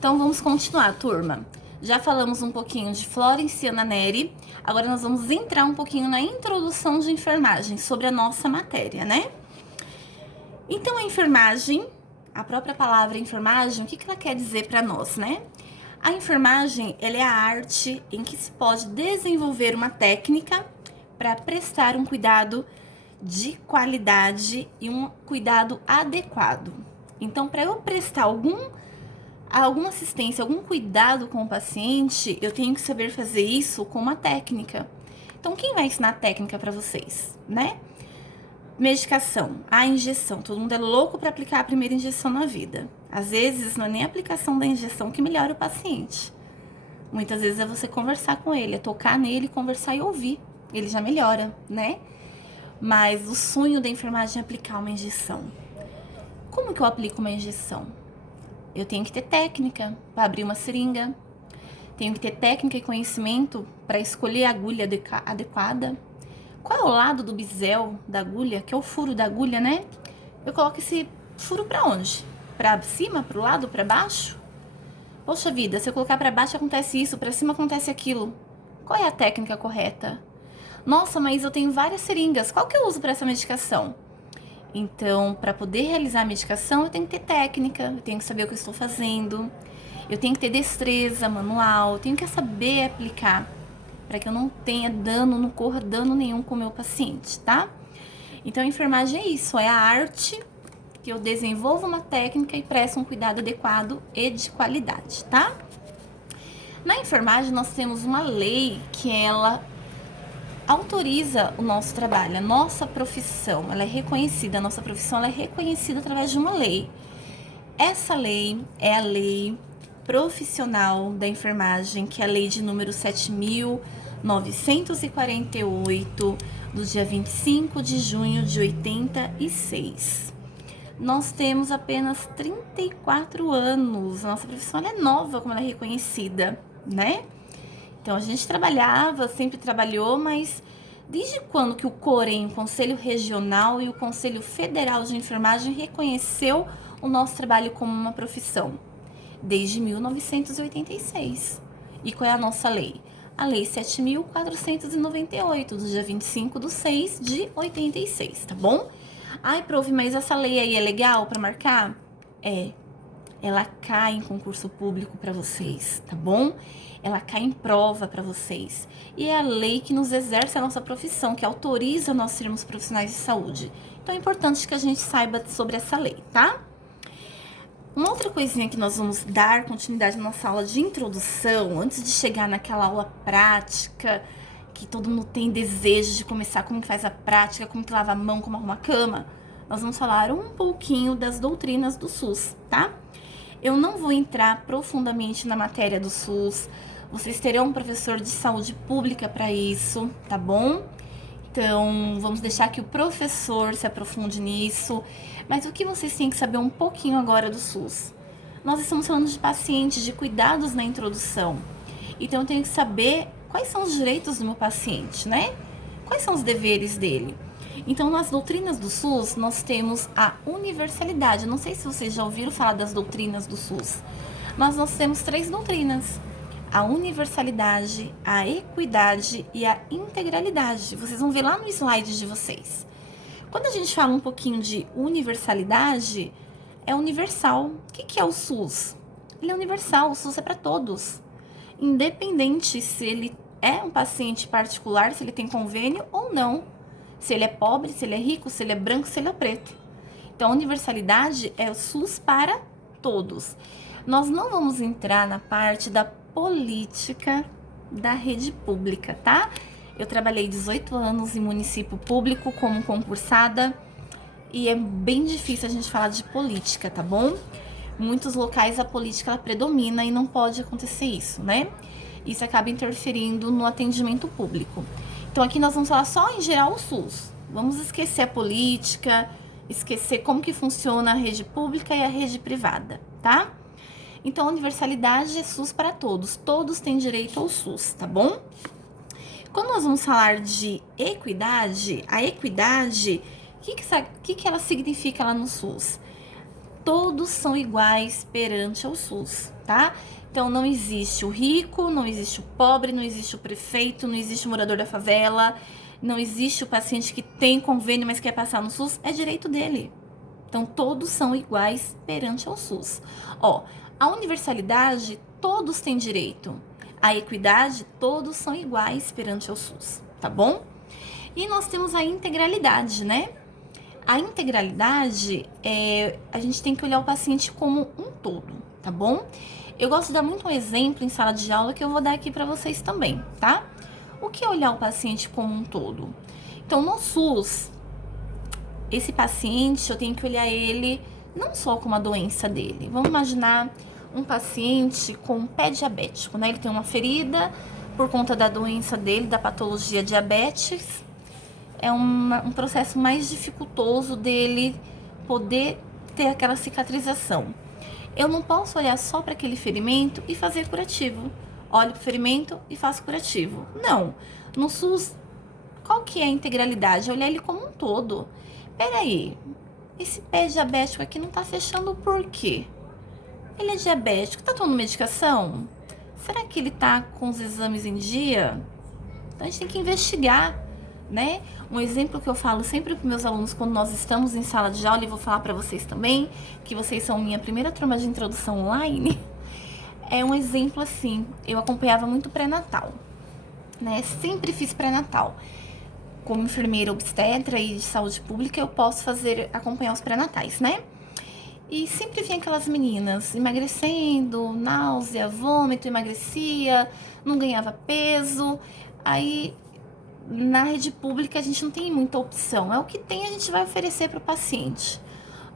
Então vamos continuar, turma. Já falamos um pouquinho de Florenciana Neri, agora nós vamos entrar um pouquinho na introdução de enfermagem, sobre a nossa matéria, né? Então a enfermagem, a própria palavra enfermagem, o que ela quer dizer para nós, né? A enfermagem, ela é a arte em que se pode desenvolver uma técnica para prestar um cuidado de qualidade e um cuidado adequado. Então, para eu prestar alguma assistência, algum cuidado com o paciente, eu tenho que saber fazer isso com uma técnica. Então, quem vai ensinar a técnica para vocês, né? Medicação, a injeção. Todo mundo é louco para aplicar a primeira injeção na vida. Às vezes, não é nem a aplicação da injeção que melhora o paciente. Muitas vezes é você conversar com ele, é tocar nele, conversar e ouvir. Ele já melhora, né? Mas o sonho da enfermagem é aplicar uma injeção. Como que eu aplico uma injeção? Eu tenho que ter técnica para abrir uma seringa. Tenho que ter técnica e conhecimento para escolher a agulha adequada. Qual é o lado do bisel da agulha, que é o furo da agulha, né? Eu coloco esse furo para onde? Para cima, para o lado, para baixo? Poxa vida, se eu colocar para baixo acontece isso, para cima acontece aquilo. Qual é a técnica correta? Nossa, mas eu tenho várias seringas, qual que eu uso para essa medicação? Então, para poder realizar a medicação, eu tenho que ter técnica, eu tenho que saber o que eu estou fazendo, eu tenho que ter destreza manual, eu tenho que saber aplicar, para que eu não tenha dano, não corra dano nenhum com o meu paciente, tá? Então, a enfermagem é isso, é a arte que eu desenvolvo uma técnica e presto um cuidado adequado e de qualidade, tá? Na enfermagem, nós temos uma lei que ela autoriza o nosso trabalho, a nossa profissão, ela é reconhecida, a nossa profissão ela é reconhecida através de uma lei. Essa lei é a lei profissional da enfermagem, que é a lei de número 7.948, do dia 25 de junho de 86. Nós temos apenas 34 anos, a nossa profissão ela é nova, como ela é reconhecida, né? Então, a gente trabalhava, sempre trabalhou, mas desde quando que o COREN, o Conselho Regional e o Conselho Federal de Enfermagem reconheceu o nosso trabalho como uma profissão? Desde 1986. E qual é a nossa lei? A Lei 7.498, do dia 25/6/86, tá bom? Ai, prof, mas essa lei aí é legal para marcar? É. Ela cai em concurso público para vocês, tá bom? Ela cai em prova para vocês. E é a lei que nos exerce a nossa profissão, que autoriza nós sermos profissionais de saúde. Então é importante que a gente saiba sobre essa lei, tá? Uma outra coisinha que nós vamos dar continuidade na nossa aula de introdução, antes de chegar naquela aula prática, que todo mundo tem desejo de começar, como que faz a prática, como que lava a mão, como arruma a cama, nós vamos falar um pouquinho das doutrinas do SUS, tá? Eu não vou entrar profundamente na matéria do SUS, vocês terão um professor de saúde pública para isso, tá bom? Então, vamos deixar que o professor se aprofunde nisso. Mas o que vocês têm que saber um pouquinho agora do SUS? Nós estamos falando de pacientes, de cuidados na introdução. Então, eu tenho que saber quais são os direitos do meu paciente, né? Quais são os deveres dele? Então, nas doutrinas do SUS, nós temos a universalidade. Não sei se vocês já ouviram falar das doutrinas do SUS, mas nós temos 3 doutrinas: a universalidade, a equidade e a integralidade. Vocês vão ver lá no slide de vocês. Quando a gente fala um pouquinho de universalidade, é universal. O que é o SUS? Ele é universal, o SUS é para todos. Independente se ele é um paciente particular, se ele tem convênio ou não. Se ele é pobre, se ele é rico, se ele é branco, se ele é preto. Então, a universalidade é o SUS para todos. Nós não vamos entrar na parte da política da rede pública, tá? Eu trabalhei 18 anos em município público como concursada e é bem difícil a gente falar de política, tá bom? Em muitos locais a política ela predomina e não pode acontecer isso, né? Isso acaba interferindo no atendimento público. Então aqui nós vamos falar só em geral o SUS. Vamos esquecer a política, esquecer como que funciona a rede pública e a rede privada, tá? Então, a universalidade é SUS para todos. Todos têm direito ao SUS, tá bom? Quando nós vamos falar de equidade, a equidade, o que ela significa lá no SUS? todos são iguais perante ao SUS, tá? Então não existe o rico, não existe o pobre, não existe o prefeito, não existe o morador da favela, não existe o paciente que tem convênio, mas quer passar no SUS, é direito dele. Então todos são iguais perante ao SUS. Ó, a universalidade, todos têm direito. A equidade, todos são iguais perante ao SUS, tá bom? E nós temos a integralidade, né? A integralidade, a gente tem que olhar o paciente como um todo, tá bom? Eu gosto de dar muito um exemplo em sala de aula que eu vou dar aqui para vocês também, tá? O que é olhar o paciente como um todo? Então, no SUS, esse paciente, eu tenho que olhar ele não só como a doença dele. Vamos imaginar um paciente com pé diabético, né? Ele tem uma ferida por conta da doença dele, da patologia diabetes. É um processo mais dificultoso dele poder ter aquela cicatrização. Eu não posso olhar só para aquele ferimento e fazer curativo. Olho para o ferimento e faço curativo. Não. No SUS, qual que é a integralidade? É olhar ele como um todo. Peraí, esse pé diabético aqui não tá fechando por quê? Ele é diabético, tá tomando medicação? Será que ele tá com os exames em dia? Então a gente tem que investigar, né? Um exemplo que eu falo sempre para meus alunos quando nós estamos em sala de aula, e vou falar para vocês também, que vocês são minha primeira turma de introdução online, é um exemplo assim, eu acompanhava muito pré-natal, né? Sempre fiz pré-natal. Como enfermeira obstetra e de saúde pública, eu posso acompanhar os pré-natais, né? E sempre vinha aquelas meninas emagrecendo, náusea, vômito, emagrecia, não ganhava peso. Aí, na rede pública, a gente não tem muita opção. É o que tem, a gente vai oferecer para o paciente.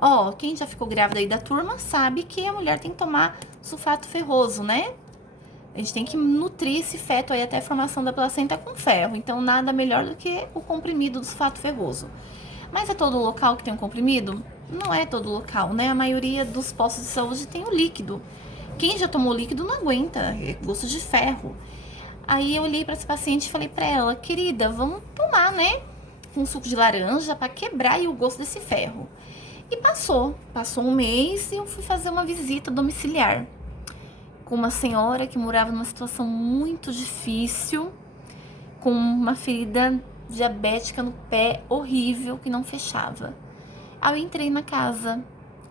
Ó, quem já ficou grávida aí da turma sabe que a mulher tem que tomar sulfato ferroso, né? A gente tem que nutrir esse feto aí até a formação da placenta com ferro. Então, nada melhor do que o comprimido do sulfato ferroso. Mas é todo local que tem um comprimido? Não é todo local, né? A maioria dos postos de saúde tem o líquido. Quem já tomou líquido não aguenta, é gosto de ferro. Aí eu olhei para essa paciente e falei para ela, querida, vamos tomar, né? Um suco de laranja para quebrar aí o gosto desse ferro. E passou um mês e eu fui fazer uma visita domiciliar com uma senhora que morava numa situação muito difícil, com uma ferida diabética no pé horrível que não fechava. Aí eu entrei na casa.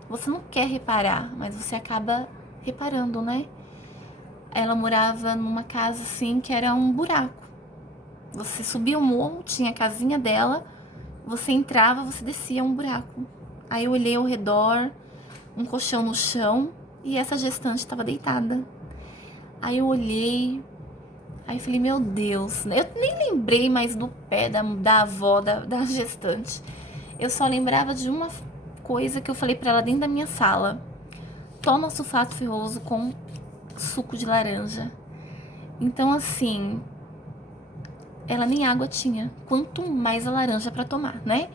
Você não quer reparar, mas você acaba reparando, né? Ela morava numa casa assim que era um buraco. Você subia o morro, tinha a casinha dela, você entrava, você descia um buraco. Aí eu olhei ao redor, um colchão no chão e essa gestante estava deitada. Aí eu olhei, aí eu falei, meu Deus, eu nem lembrei mais do pé da avó, da gestante. Eu só lembrava de uma coisa que eu falei pra ela dentro da minha sala. Toma sulfato ferroso com suco de laranja. Então, assim, ela nem água tinha. Quanto mais a laranja pra tomar, né?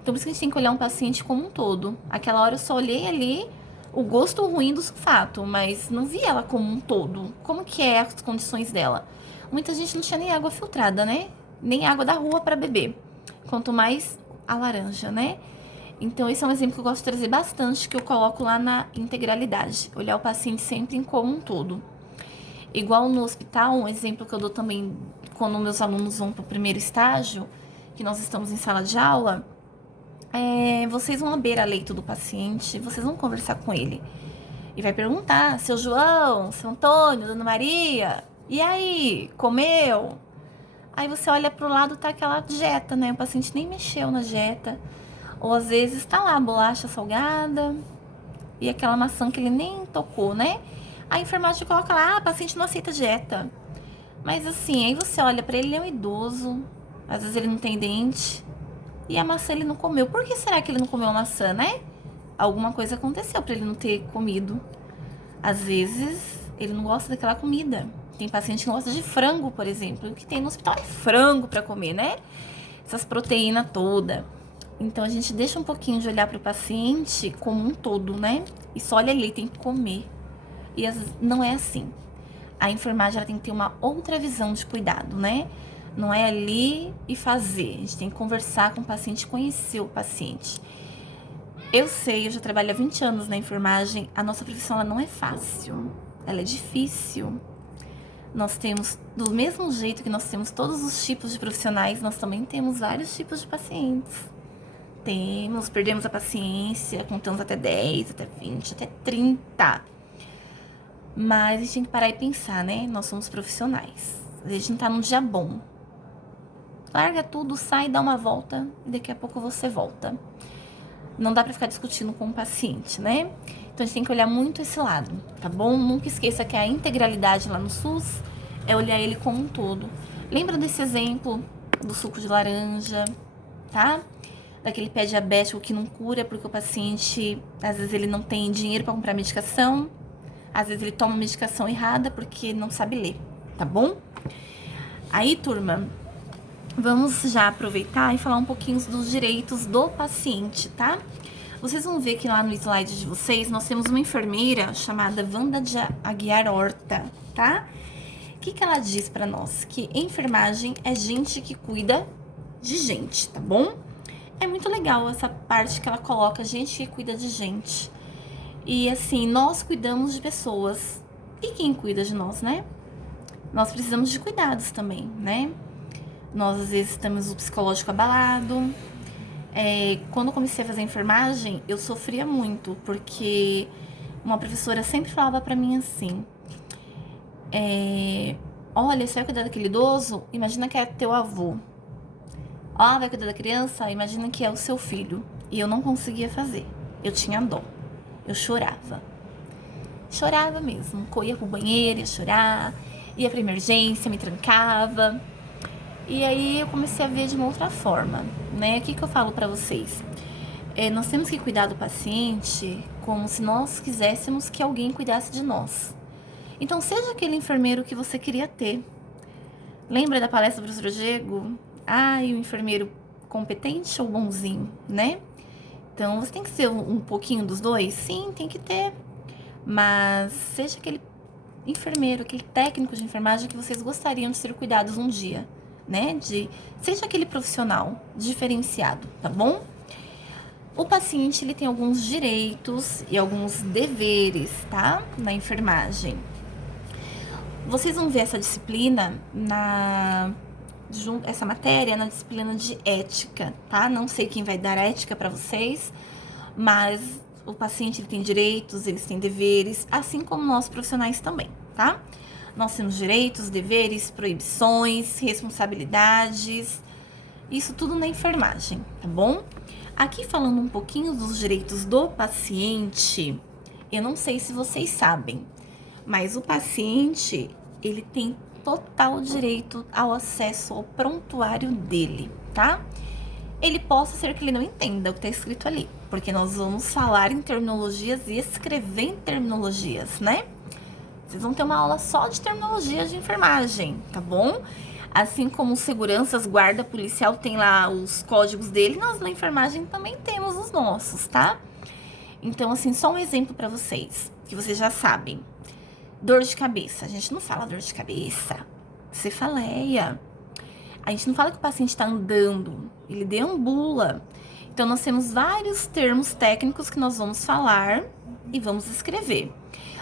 Então, por isso que a gente tem que olhar um paciente como um todo. Aquela hora eu só olhei ali o gosto ruim do sulfato, mas não vi ela como um todo. Como que é as condições dela? Muita gente não tinha nem água filtrada, né? Nem água da rua pra beber. Quanto mais a laranja, né? Então, esse é um exemplo que eu gosto de trazer bastante, que eu coloco lá na integralidade. Olhar o paciente sempre como um todo. Igual no hospital, um exemplo que eu dou também quando meus alunos vão para o primeiro estágio, que nós estamos em sala de aula, vocês vão à beira-leito do paciente, vocês vão conversar com ele. E vai perguntar, seu João, seu Antônio, Dona Maria, e aí, comeu? Aí você olha pro lado, tá aquela dieta, né? O paciente nem mexeu na dieta. Ou às vezes tá lá a bolacha salgada e aquela maçã que ele nem tocou, né? A enfermagem coloca lá, o paciente não aceita dieta. Mas assim, aí você olha pra ele, ele é um idoso, às vezes ele não tem dente, e a maçã ele não comeu. Por que será que ele não comeu a maçã, né? Alguma coisa aconteceu pra ele não ter comido. Às vezes ele não gosta daquela comida. Tem paciente que não gosta de frango, por exemplo. O que tem no hospital é frango pra comer, né? Essas proteínas todas. Então, a gente deixa um pouquinho de olhar para o paciente como um todo, né? E só olha ali, tem que comer. E não é assim. A enfermagem ela tem que ter uma outra visão de cuidado, né? Não é ali e fazer. A gente tem que conversar com o paciente, conhecer o paciente. Eu sei, eu já trabalho há 20 anos na enfermagem, a nossa profissão ela não é fácil, ela é difícil. Nós temos, do mesmo jeito que nós temos todos os tipos de profissionais, nós também temos vários tipos de pacientes. Perdemos a paciência, contamos até 10, até 20, até 30. Mas a gente tem que parar e pensar, né? Nós somos profissionais. A gente não tá num dia bom. Larga tudo, sai, dá uma volta e daqui a pouco você volta. Não dá pra ficar discutindo com o paciente, né? Então a gente tem que olhar muito esse lado, tá bom? Nunca esqueça que a integralidade lá no SUS é olhar ele como um todo. Lembra desse exemplo do suco de laranja, tá? Daquele pé diabético que não cura porque o paciente, às vezes, ele não tem dinheiro para comprar medicação. Às vezes ele toma medicação errada porque não sabe ler, tá bom? Aí, turma, vamos já aproveitar e falar um pouquinho dos direitos do paciente, tá? Vocês vão ver que lá no slide de vocês, nós temos uma enfermeira chamada Wanda de Aguiar Horta, tá? O que ela diz pra nós? Que enfermagem é gente que cuida de gente, tá bom? É muito legal essa parte que ela coloca, gente que cuida de gente. E assim, nós cuidamos de pessoas. E quem cuida de nós, né? Nós precisamos de cuidados também, né? Nós, às vezes, temos o psicológico abalado. Quando eu comecei a fazer enfermagem, eu sofria muito, porque uma professora sempre falava pra mim assim: olha, você vai cuidar daquele idoso? Imagina que é teu avô. Ó, vai cuidar da criança? Imagina que é o seu filho. E eu não conseguia fazer. Eu tinha dó. Eu chorava. Chorava mesmo. Ia pro banheiro, ia chorar. Ia pra emergência, me trancava. E aí eu comecei a ver de uma outra forma, né? O que eu falo pra vocês? Nós temos que cuidar do paciente como se nós quiséssemos que alguém cuidasse de nós. Então, seja aquele enfermeiro que você queria ter. Lembra da palestra do professor Diego? E o enfermeiro competente ou bonzinho, né? Então, você tem que ser um pouquinho dos dois? Sim, tem que ter. Mas seja aquele enfermeiro, aquele técnico de enfermagem que vocês gostariam de ser cuidados um dia, né? Seja aquele profissional diferenciado, tá bom? O paciente, ele tem alguns direitos e alguns deveres, tá? Na enfermagem. Vocês vão ver essa disciplina essa matéria na disciplina de ética, tá? Não sei quem vai dar a ética para vocês, mas o paciente ele tem direitos, eles têm deveres, assim como nós profissionais também, tá? Nós temos direitos, deveres, proibições, responsabilidades, isso tudo na enfermagem, tá bom? Aqui falando um pouquinho dos direitos do paciente, eu não sei se vocês sabem, mas o paciente, ele tem total direito ao acesso ao prontuário dele, tá? Ele possa ser que ele não entenda o que tá escrito ali, porque nós vamos falar em terminologias e escrever em terminologias, né? Vocês vão ter uma aula só de terminologias de enfermagem, tá bom? Assim como seguranças, guarda policial tem lá os códigos dele, nós na enfermagem também temos os nossos, tá? Então, assim, só um exemplo pra vocês, que vocês já sabem. Dor de cabeça. A gente não fala dor de cabeça. Cefaleia. A gente não fala que o paciente está andando. Ele deambula. Então, nós temos vários termos técnicos que nós vamos falar e vamos escrever.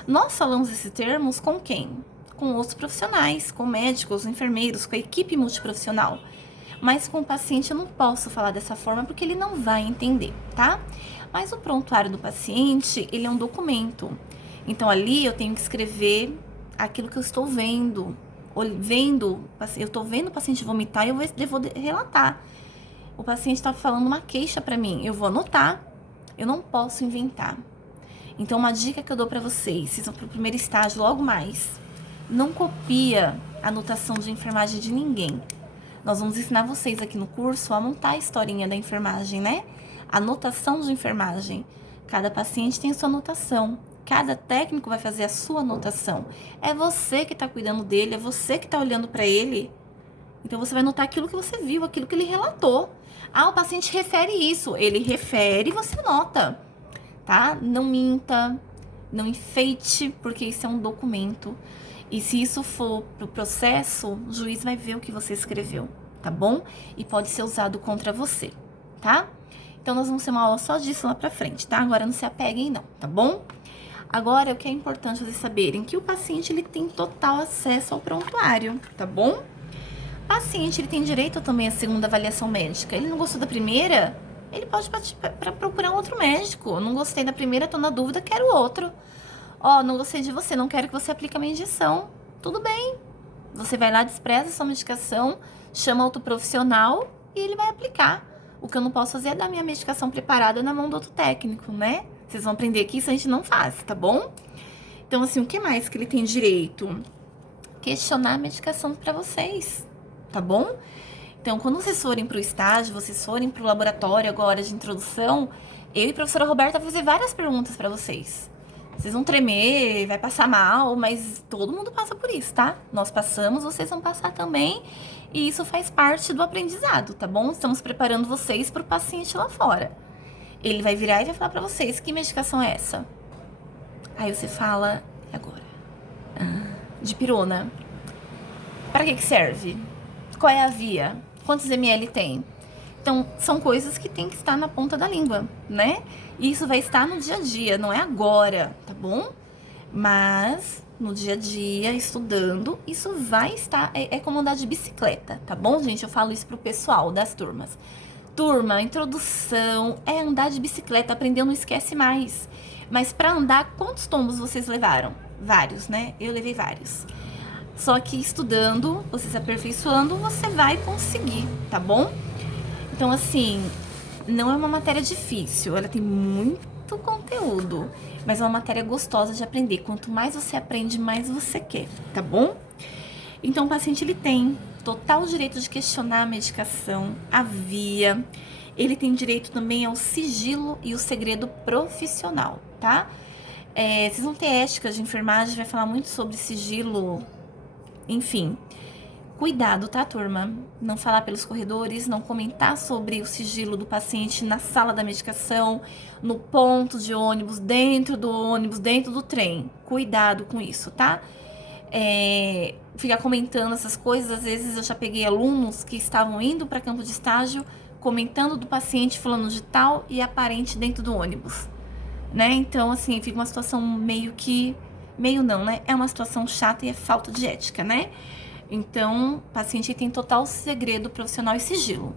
Nós falamos esses termos com quem? Com outros profissionais, com médicos, enfermeiros, com a equipe multiprofissional. Mas com o paciente eu não posso falar dessa forma porque ele não vai entender, tá? Mas o prontuário do paciente, ele é um documento. Então, ali eu tenho que escrever aquilo que eu estou vendo. Eu estou vendo o paciente vomitar e eu vou relatar. O paciente está falando uma queixa para mim, eu vou anotar. Eu não posso inventar. Então, uma dica que eu dou para vocês vão para o primeiro estágio logo mais. Não copia a anotação de enfermagem de ninguém. Nós vamos ensinar vocês aqui no curso a montar a historinha da enfermagem, né? Anotação de enfermagem. Cada paciente tem sua anotação. Cada técnico vai fazer a sua anotação. É você que está cuidando dele, é você que está olhando para ele. Então, você vai anotar aquilo que você viu, aquilo que ele relatou. O paciente refere isso. Ele refere e você anota, tá? Não minta, não enfeite, porque isso é um documento. E se isso for pro processo, o juiz vai ver o que você escreveu, tá bom? E pode ser usado contra você, tá? Então, nós vamos ter uma aula só disso lá pra frente, tá? Agora não se apeguem não, tá bom? Agora, o que é importante vocês saberem, que o paciente, ele tem total acesso ao prontuário, tá bom? O paciente, ele tem direito também à segunda avaliação médica. Ele não gostou da primeira, ele pode partir pra procurar um outro médico. Não gostei da primeira, tô na dúvida, quero outro. Ó, não gostei de você, não quero que você aplique a minha injeção. Tudo bem. Você vai lá, despreza a sua medicação, chama outro profissional e ele vai aplicar. O que eu não posso fazer é dar minha medicação preparada na mão do outro técnico, né? Vocês vão aprender que isso a gente não faz, tá bom? Então, assim, o que mais que ele tem direito? Questionar a medicação pra vocês, tá bom? Então, quando vocês forem pro estágio, vocês forem pro laboratório agora de introdução, eu e a professora Roberta vão fazer várias perguntas pra vocês. Vocês vão tremer, vai passar mal, mas todo mundo passa por isso, tá? Nós passamos, vocês vão passar também. E isso faz parte do aprendizado, tá bom? Estamos preparando vocês pro paciente lá fora. Ele vai virar e vai falar pra vocês, que medicação é essa? Aí você fala, e agora? Dipirona. Para que serve? Qual é a via? Quantos ml tem? Então, são coisas que tem que estar na ponta da língua, né? E isso vai estar no dia a dia, não é agora, tá bom? Mas, no dia a dia, estudando, isso vai estar... É como andar de bicicleta, tá bom, gente? Eu falo isso pro pessoal das turmas. Turma, introdução é andar de bicicleta, aprender não esquece mais. Mas para andar, quantos tombos vocês levaram? Vários, né? Eu levei vários. Só que estudando, você se aperfeiçoando, você vai conseguir, tá bom? Então, assim, não é uma matéria difícil, ela tem muito conteúdo, mas é uma matéria gostosa de aprender. Quanto mais você aprende, mais você quer, tá bom? Então, o paciente, ele tem total direito de questionar a medicação, a via. Ele tem direito também ao sigilo e o segredo profissional, tá? Vocês vão ter ética de enfermagem, vai falar muito sobre sigilo, enfim. Cuidado, tá, turma? Não falar pelos corredores, não comentar sobre o sigilo do paciente na sala da medicação, no ponto de ônibus, dentro do trem. Cuidado com isso, tá? Ficar comentando essas coisas, às vezes eu já peguei alunos que estavam indo para campo de estágio, comentando do paciente fulano de tal e aparente dentro do ônibus, né? Então, assim, fica uma situação meio não, né? É uma situação chata e é falta de ética, né? Então, o paciente tem total segredo profissional e sigilo.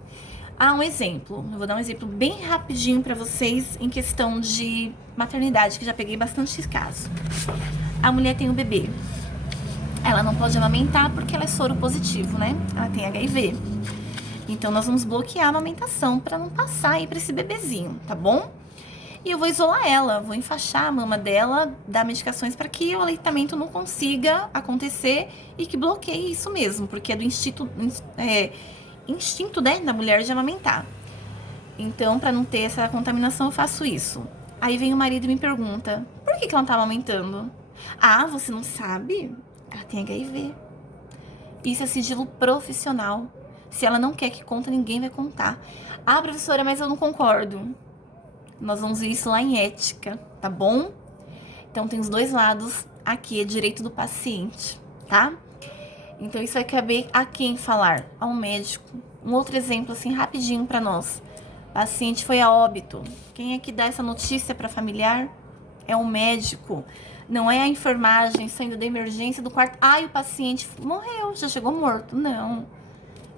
Um exemplo, eu vou dar um exemplo bem rapidinho para vocês em questão de maternidade, que já peguei bastante caso. A mulher tem um bebê. Ela não pode amamentar porque ela é soro positivo, né? Ela tem HIV. Então, nós vamos bloquear a amamentação para não passar aí para esse bebezinho, tá bom? E eu vou isolar ela, vou enfaixar a mama dela, dar medicações para que o aleitamento não consiga acontecer e que bloqueie isso mesmo, porque é do instinto, né, da mulher de amamentar. Então, para não ter essa contaminação, eu faço isso. Aí vem o marido e me pergunta, por que ela não tá amamentando? Você não sabe? Ela tem HIV. Isso é sigilo profissional. Se ela não quer que conta, ninguém vai contar. Professora, mas eu não concordo. Nós vamos ver isso lá em ética, tá bom? Então, tem os dois lados. Aqui é direito do paciente, tá? Então, isso vai caber a quem falar? Ao médico. Um outro exemplo, assim, rapidinho pra nós. O paciente foi a óbito. Quem é que dá essa notícia para familiar? É o médico. Não é a enfermagem saindo da emergência do quarto. O paciente morreu, já chegou morto. Não.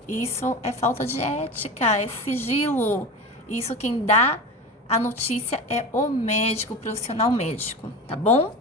Isso é falta de ética, é sigilo. Isso quem dá a notícia é o médico, o profissional médico, tá bom?